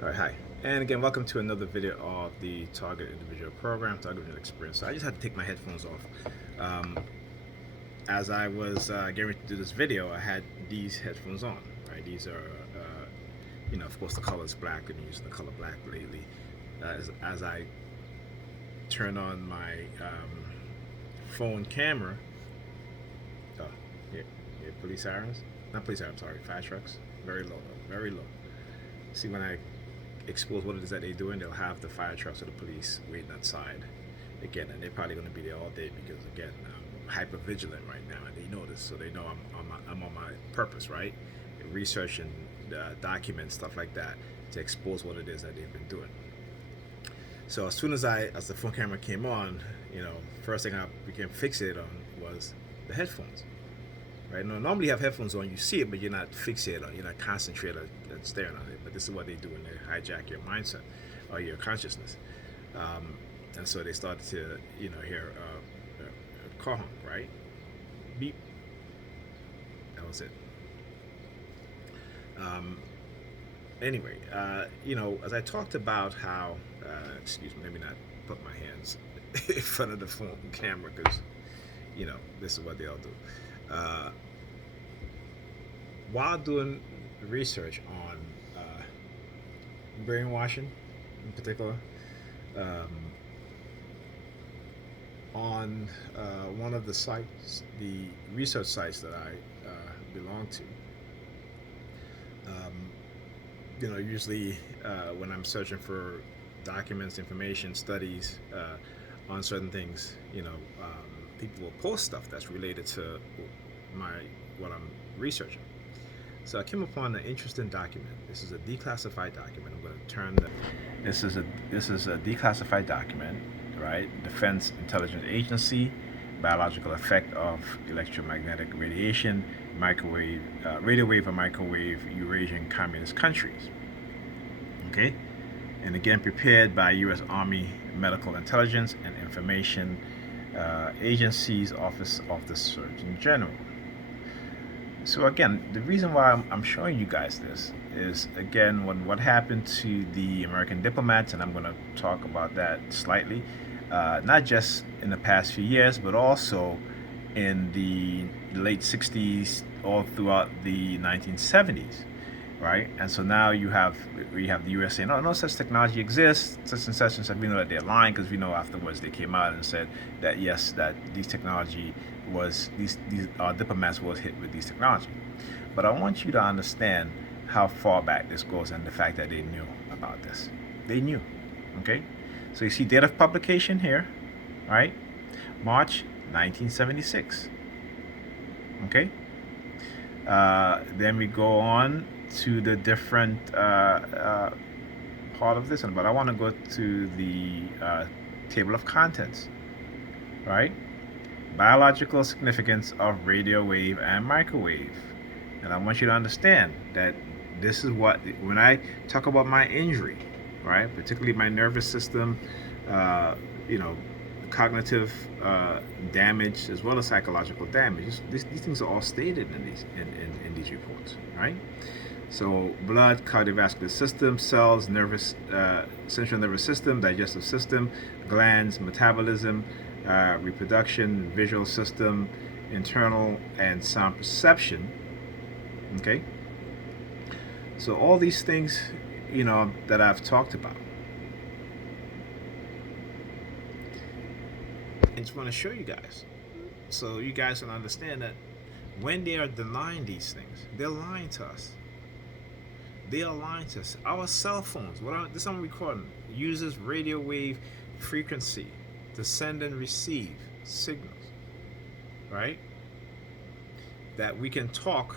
All right, hi. And again, welcome to another video of the Target Individual Program, Target Individual Experience. So I just had to take my headphones off. Um, as I was getting ready to do this video, I had these headphones on, right? These are, of course, the color is black. I've been using the color black lately. As I turn on my phone camera, oh, yeah, police sirens? Not police sirens, sorry, fire trucks. Very low, though, very low. See, when I expose what it is that they're doing, they'll have the fire trucks or the police waiting outside again, and they're probably going to be there all day because again, I'm hyper vigilant right now, and they know this, so they know I'm on my purpose, right? Research and document stuff like that to expose what it is that they've been doing. So as soon as the phone camera came on, first thing I became fixated on was the headphones. Right? Now, normally you have headphones on, you see it, but you're not fixated on it. You're not concentrated and staring on it. But this is what they do when they hijack your mindset or your consciousness. And so they started to, hear a car honk, right? Beep. That was it. Anyway, as I talked about how, excuse me, let me not put my hands in front of the phone camera because, this is what they all do. While doing research on brainwashing in particular, um, on one of the sites, the research sites that I belong to, usually when I'm searching for documents, information, studies on certain things, people will post stuff that's related to what I'm researching. So I came upon an interesting document. This is a declassified document. I'm going to turn the. This is a declassified document, right? Defense Intelligence Agency, biological effect of electromagnetic radiation, radio wave and microwave Eurasian communist countries. Okay, and again prepared by U.S. Army Medical Intelligence and Information Agency's Office of the Surgeon General. So again, the reason why I'm showing you guys this is again what happened to the American diplomats, and I'm going to talk about that slightly, not just in the past few years, but also in the late 60s all throughout the 1970s, right? And so now we have the U.S. saying, no such technology exists, such and such and such. We know that they're lying because we know afterwards they came out and said that yes, that these technology was these diplomats was hit with these technology. But I want you to understand how far back this goes and the fact that they knew about this. They knew. Okay, so you see date of publication here, right? March 1976. Okay. Then we go on to the different part of this one, but I want to go to the table of contents, right? Biological significance of radio wave and microwave. And I want you to understand that this is what, when I talk about my injury, right, particularly my nervous system, cognitive damage as well as psychological damage, these things are all stated in these reports, right? So blood, cardiovascular system, cells, central nervous system, digestive system, glands, metabolism, reproduction, visual system, internal and sound perception. Okay? So all these things, that I've talked about. I just want to show you guys, so you guys can understand that when they are denying these things, they're lying to us. They are lying to us. Our cell phones, this I'm recording, uses radio wave frequency to send and receive signals, right? That we can talk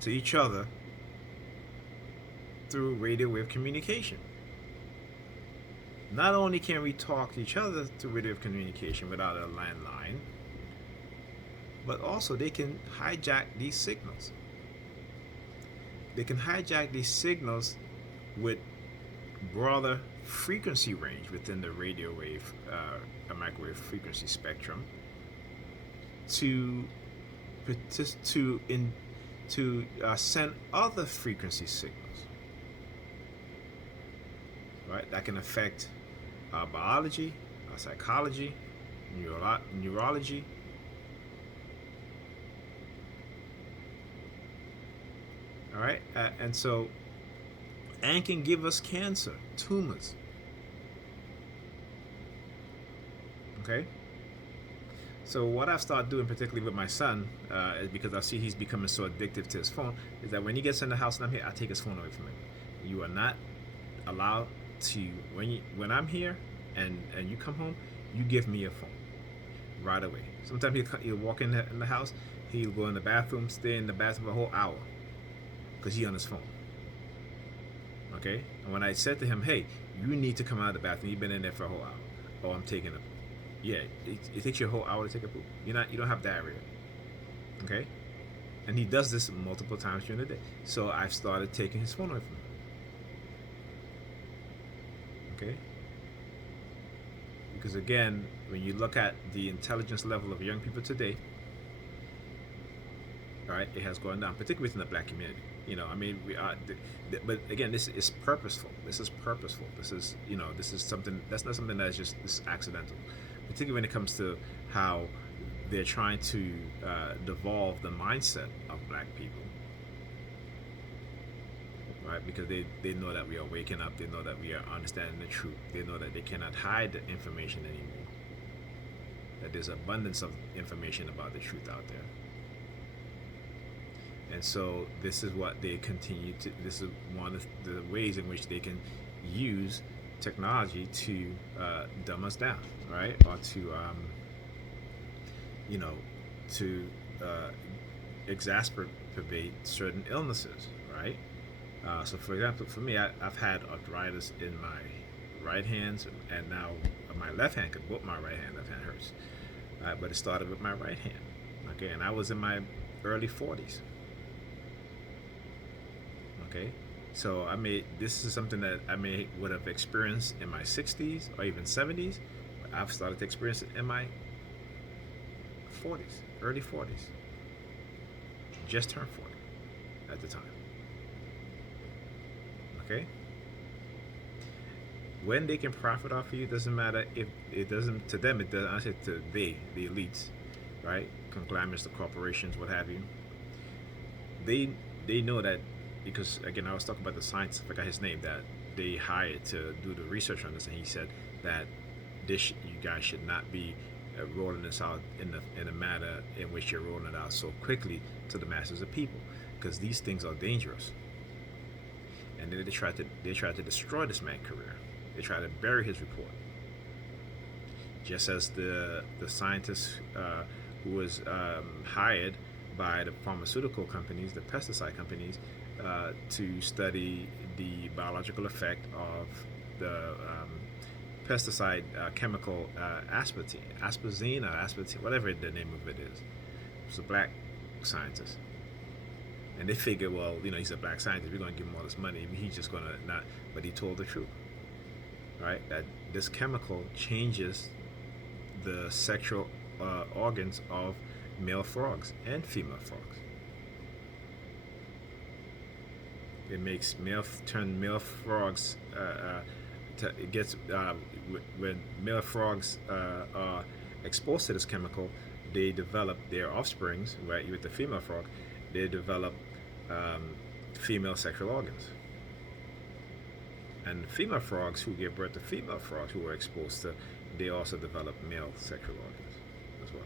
to each other through radio wave communication. Not only can we talk to each other through radio wave communication without a landline, but also they can hijack these signals. They can hijack these signals with broader frequency range within the radio wave, microwave frequency spectrum to send other frequency signals. right? That can affect our biology, our psychology, neurology, all right? And can give us cancer, tumors, okay? So what I've started doing, particularly with my son, is because I see he's becoming so addictive to his phone, is that when he gets in the house and I'm here, I take his phone away from him. You are not allowed to, when I'm here and you come home, you give me your phone right away. Sometimes he'll walk in the house, he'll go in the bathroom, stay in the bathroom a whole hour because he's on his phone. Okay? And when I said to him, hey, you need to come out of the bathroom, you've been in there for a whole hour. Oh, I'm taking a poop. Yeah, it takes you a whole hour to take a poop. You don't have diarrhea. Okay? And he does this multiple times during the day. So I've started taking his phone away from him. Okay? Because again, when you look at the intelligence level of young people today, all right, it has gone down, particularly within the black community. We are, but again, this is purposeful. This is purposeful. This is something that's not something that's just this accidental. Particularly when it comes to how they're trying to devolve the mindset of black people, right? Because they know that we are waking up. They know that we are understanding the truth. They know that they cannot hide the information anymore. That there's abundance of information about the truth out there. And so this is what they continue to, this is one of the ways in which they can use technology to dumb us down, right? Or to exacerbate certain illnesses, right? So for example, for me, I've had arthritis in my right hand, and now my left hand, both my right hand, left hand hurts. But it started with my right hand, okay? And I was in my early 40s. Okay, so this is something that I would have experienced in my 60s or even 70s, but I've started to experience it in my 40s, early 40s. Just turned 40 at the time. Okay, when they can profit off of you, doesn't matter if it doesn't to them. It doesn't. I said to the elites, right? Conglomerates, the corporations, what have you. They know that. Because again, I was talking about the scientist, I forgot his name, that they hired to do the research on this, and he said that you guys should not be rolling this out in a manner in which you're rolling it out so quickly to the masses of people, because these things are dangerous. And then they tried to destroy this man's career. They tried to bury his report, just as the scientist who was hired by the pharmaceutical companies, the pesticide companies, to study the biological effect of the pesticide chemical aspartame, whatever the name of it is. It's a black scientist. And they figured, well, he's a black scientist, we're going to give him all this money. He's just going to not, but he told the truth, right? That this chemical changes the sexual organs of male frogs and female frogs. It makes male frogs. When male frogs are exposed to this chemical, they develop their offsprings. Right, with the female frog, they develop female sexual organs. And female frogs who give birth to female frogs who are exposed to, they also develop male sexual organs as well.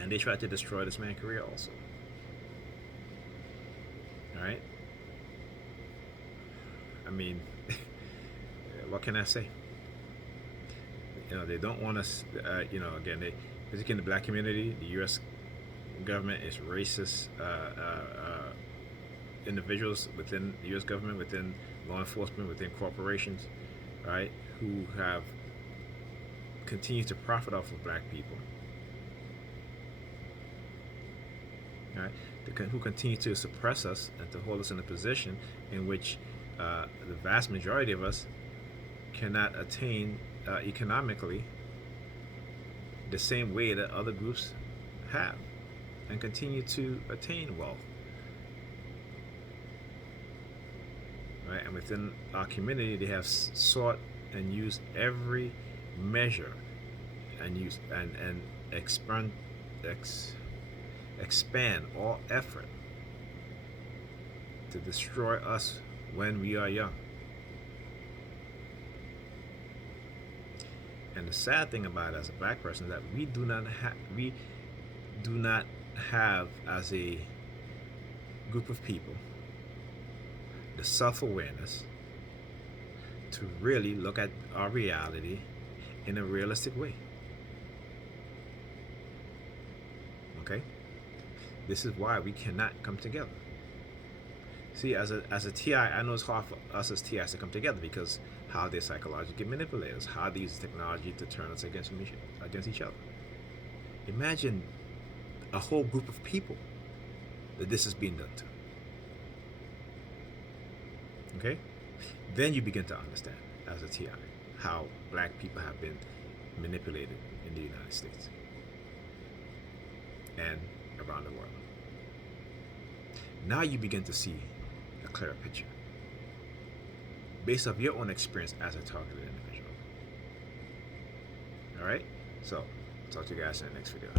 And they tried to destroy this man's career also. Right? What can I say? They don't want us. Again, particularly in the black community, the U.S. government is racist. Individuals within the U.S. government, within law enforcement, within corporations, right, who have continued to profit off of black people. Right? Who continue to suppress us and to hold us in a position in which the vast majority of us cannot attain economically the same way that other groups have and continue to attain wealth. right? And within our community, they have sought and used every measure and expand ex, expand all effort to destroy us when we are young. And the sad thing about it as a black person is that we do not have as a group of people the self-awareness to really look at our reality in a realistic way. Okay? This is why we cannot come together. See, as a TI, I know it's hard for us as TIs to come together because how they psychologically manipulate us, how they use technology to turn us against each other. Imagine a whole group of people that this is being done to. Okay? Then you begin to understand, as a TI, how black people have been manipulated in the United States and around the world. Now you begin to see a clearer picture based off your own experience as a targeted individual. All right? So, talk to you guys in the next video.